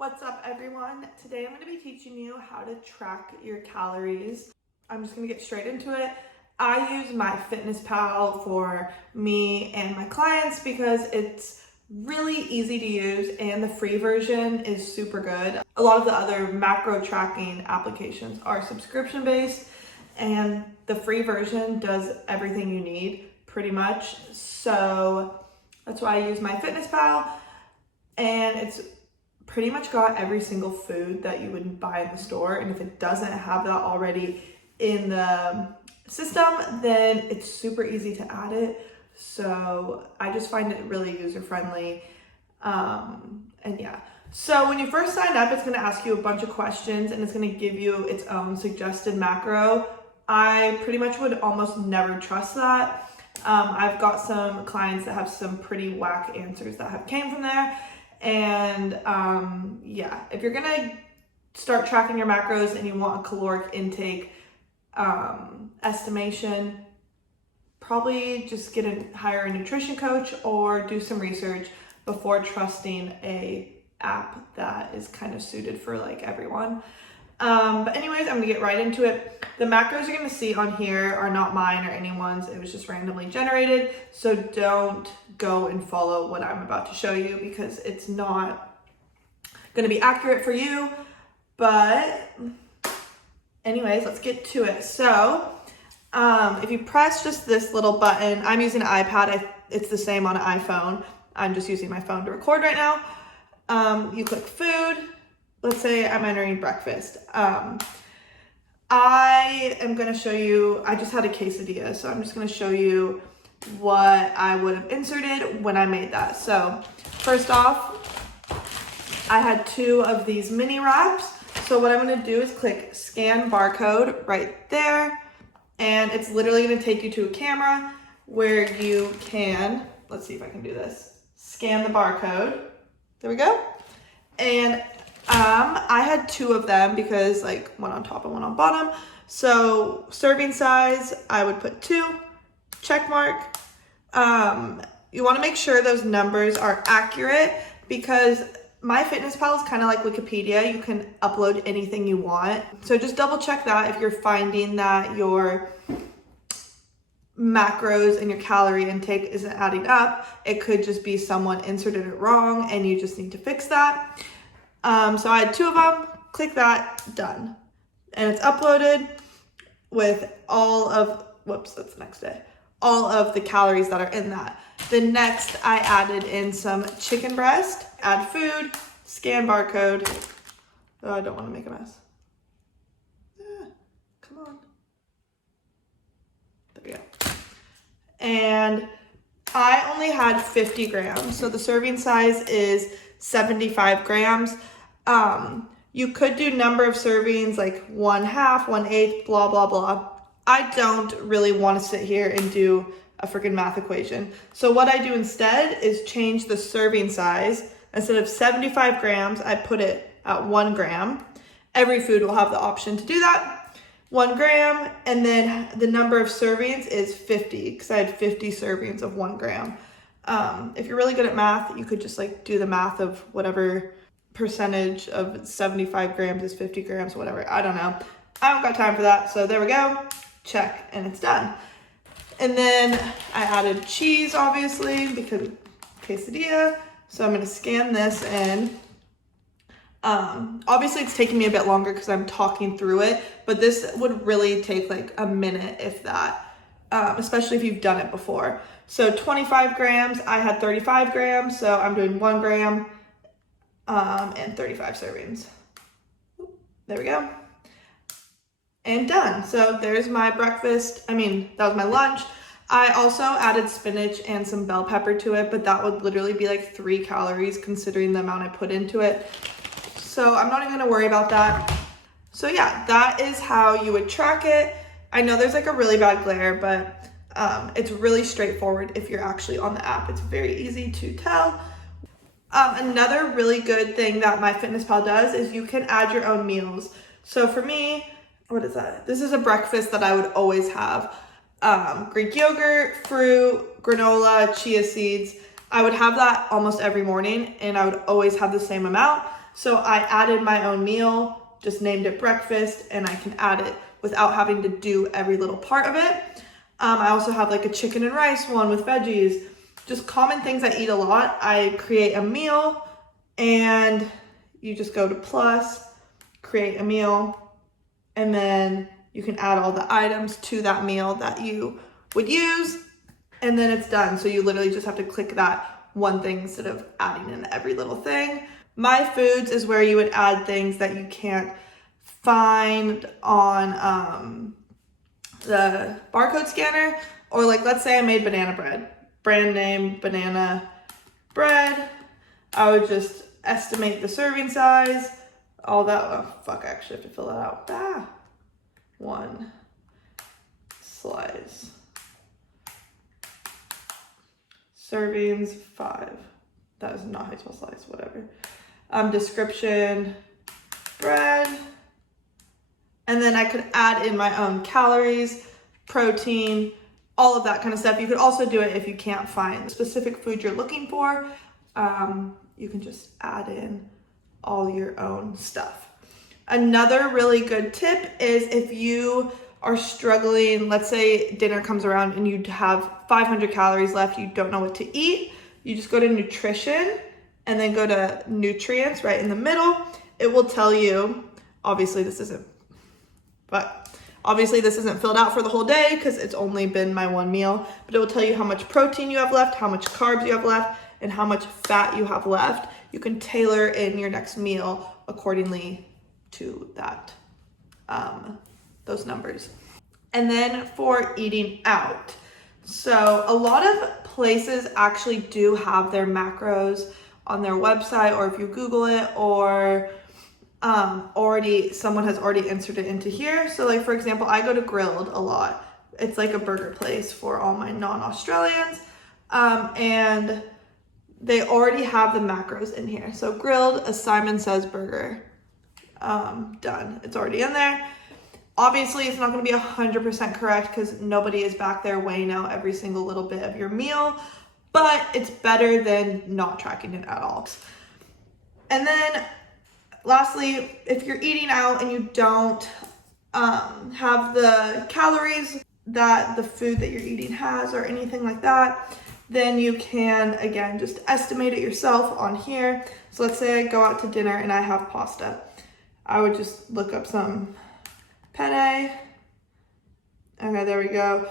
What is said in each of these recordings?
What's up, everyone? Today I'm going to be teaching you how to track your calories. I'm just going to get straight into it. I use MyFitnessPal for me and my clients because it's really easy to use and the free version is super good. A lot of the other macro tracking applications are subscription based and the free version does everything you need pretty much. So that's why I use MyFitnessPal, and it's pretty much got every single food that you would buy in the store, and if it doesn't have that already in the system, then it's super easy to add it. So I just find it really user friendly. And yeah, so when you first sign up, it's going to ask you a bunch of questions and it's going to give you its own suggested macro. I pretty much would almost never trust that. I've got some clients that have some pretty whack answers that have came from there. And yeah, if you're gonna start tracking your macros and you want a caloric intake estimation, probably just hire a nutrition coach or do some research before trusting a app that is kind of suited for like everyone. But anyways, I'm gonna get right into it. The macros you're gonna see on here are not mine or anyone's. It was just randomly generated. So don't go and follow what I'm about to show you because it's not gonna be accurate for you. But anyways, let's get to it. So if you press just this little button, I'm using an iPad. It's the same on an iPhone. I'm just using my phone to record right now. You click food. Let's say I'm entering breakfast. I am gonna show you, I just had a quesadilla, so I'm just gonna show you what I would have inserted when I made that. So first off, I had 2 of these mini wraps. So what I'm gonna do is click scan barcode right there. And it's literally gonna take you to a camera where you can, let's see if I can do this, scan the barcode. There we go. And I had 2 of them because like one on top and one on bottom. So serving size, I would put 2, check mark. You want to make sure those numbers are accurate because MyFitnessPal is kind of like Wikipedia. You can upload anything you want. So just double check that if you're finding that your macros and your calorie intake isn't adding up. It could just be someone inserted it wrong and you just need to fix that. So I had 2 of them, click that, done. And it's uploaded with all of, whoops, that's the next day, all of the calories that are in that. The next, I added in some chicken breast, add food, scan barcode. Oh, I don't want to make a mess. Come on. There we go. And I only had 50 grams. So the serving size is 75 grams. You could do number of servings like 1/2, 1/8, blah, blah, blah. I don't really want to sit here and do a freaking math equation. So what I do instead is change the serving size. Instead of 75 grams, I put it at 1 gram. Every food will have the option to do that. 1 gram, and then the number of servings is 50 because I had 50 servings of 1 gram. If you're really good at math, you could just like do the math of whatever percentage of 75 grams is 50 grams, whatever. I don't know. I don't got time for that. So there we go. Check, and it's done. And then I added cheese, obviously, because quesadilla. So I'm going to scan this in. Obviously it's taking me a bit longer because I'm talking through it, but this would really take like a minute, if that, especially if you've done it before. So 25 grams, I had 35 grams, so I'm doing 1 gram and 35 servings. There we go. And done. So there's my breakfast. That was my lunch. I also added spinach and some bell pepper to it, but that would literally be like 3 calories considering the amount I put into it. So I'm not even gonna worry about that. So yeah, that is how you would track it. I know there's like a really bad glare, but it's really straightforward if you're actually on the app. It's very easy to tell. Another really good thing that MyFitnessPal does is you can add your own meals. So for me, what is that? This is a breakfast that I would always have. Greek yogurt, fruit, granola, chia seeds. I would have that almost every morning and I would always have the same amount. So I added my own meal, just named it breakfast, and I can add it without having to do every little part of it. I also have like a chicken and rice one with veggies, just common things I eat a lot. I create a meal and you just go to plus, create a meal, and then you can add all the items to that meal that you would use, and then it's done. So you literally just have to click that one thing instead of adding in every little thing. My Foods is where you would add things that you can't find on the barcode scanner, or like let's say I made banana bread, brand name banana bread. I would just estimate the serving size, all that. Oh fuck, I actually have to fill that out. One slice. Servings 5. That is not how you spell slice, whatever. Description, bread. And then I could add in my own calories, protein, all of that kind of stuff. You could also do it if you can't find the specific food you're looking for. You can just add in all your own stuff. Another really good tip is if you are struggling, let's say dinner comes around and you have 500 calories left, you don't know what to eat, you just go to nutrition and then go to nutrients right in the middle. It will tell you, obviously this isn't filled out for the whole day because it's only been my one meal, but it will tell you how much protein you have left, how much carbs you have left, and how much fat you have left. You can tailor in your next meal accordingly to that, those numbers. And then for eating out. So a lot of places actually do have their macros on their website, or if you Google it, or someone has already entered it into here. So like, for example, I go to Grilled a lot. It's like a burger place for all my non-Australians. And they already have the macros in here. So Grilled, a Simon Says burger, done. It's already in there. Obviously, it's not going to be 100% correct because nobody is back there weighing out every single little bit of your meal, but it's better than not tracking it at all. And then lastly, if you're eating out and you don't have the calories that the food that you're eating has or anything like that, then you can, again, just estimate it yourself on here. So let's say I go out to dinner and I have pasta. I would just look up some penne. Okay, there we go.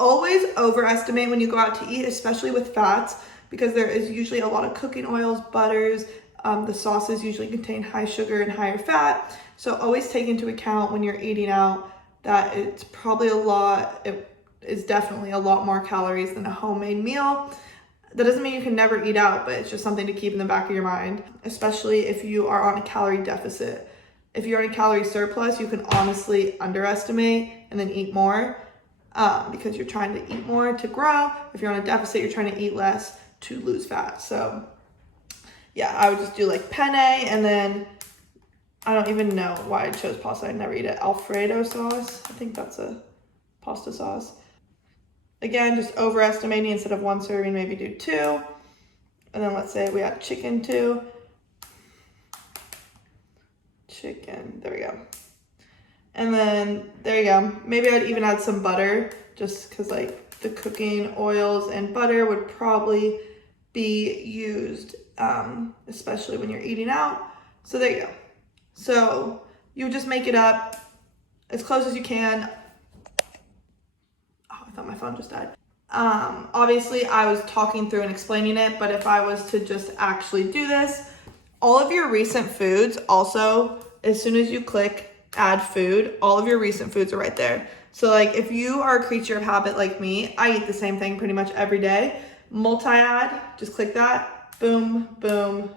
Always overestimate when you go out to eat, especially with fats, because there is usually a lot of cooking oils, butters. The sauces usually contain high sugar and higher fat. So always take into account when you're eating out that it's probably it is definitely a lot more calories than a homemade meal. That doesn't mean you can never eat out, but it's just something to keep in the back of your mind, especially if you are on a calorie deficit. If you're in a calorie surplus, you can honestly underestimate and then eat more because you're trying to eat more to grow. If you're on a deficit, you're trying to eat less to lose fat. So yeah, I would just do like penne, and then I don't even know why I chose pasta. I never eat it. Alfredo sauce. I think that's a pasta sauce. Again, just overestimating. Instead of one serving, maybe do 2. And then let's say we add chicken too. Chicken, there we go. And then there you go. Maybe I'd even add some butter, just because like the cooking oils and butter would probably be used, especially when you're eating out. So there you go. So you just make it up as close as you can. Oh, I thought my phone just died. Obviously I was talking through and explaining it, but if I was to just actually do this, all of your recent foods also, as soon as you click add food, all of your recent foods are right there. So like if you are a creature of habit like me, I eat the same thing pretty much every day. Multi-add, just click that, boom, boom.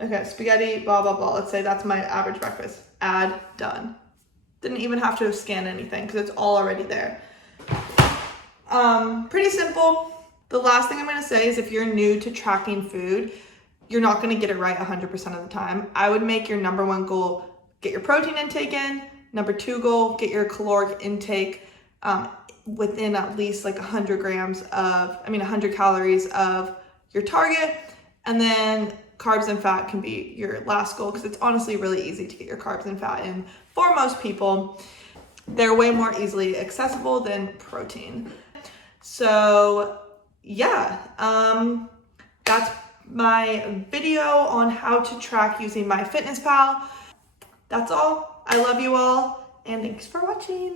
Okay, spaghetti, blah, blah, blah. Let's say that's my average breakfast. Add, done. Didn't even have to scan anything because it's all already there. Pretty simple. The last thing I'm gonna say is if you're new to tracking food, you're not gonna get it right 100% of the time. I would make your number 1 goal, get your protein intake in. Number 2 goal, get your caloric intake within at least like 100 calories of your target. And then carbs and fat can be your last goal, because it's honestly really easy to get your carbs and fat in for most people. They're way more easily accessible than protein. So yeah, that's my video on how to track using MyFitnessPal. That's all. I love you all, and thanks for watching.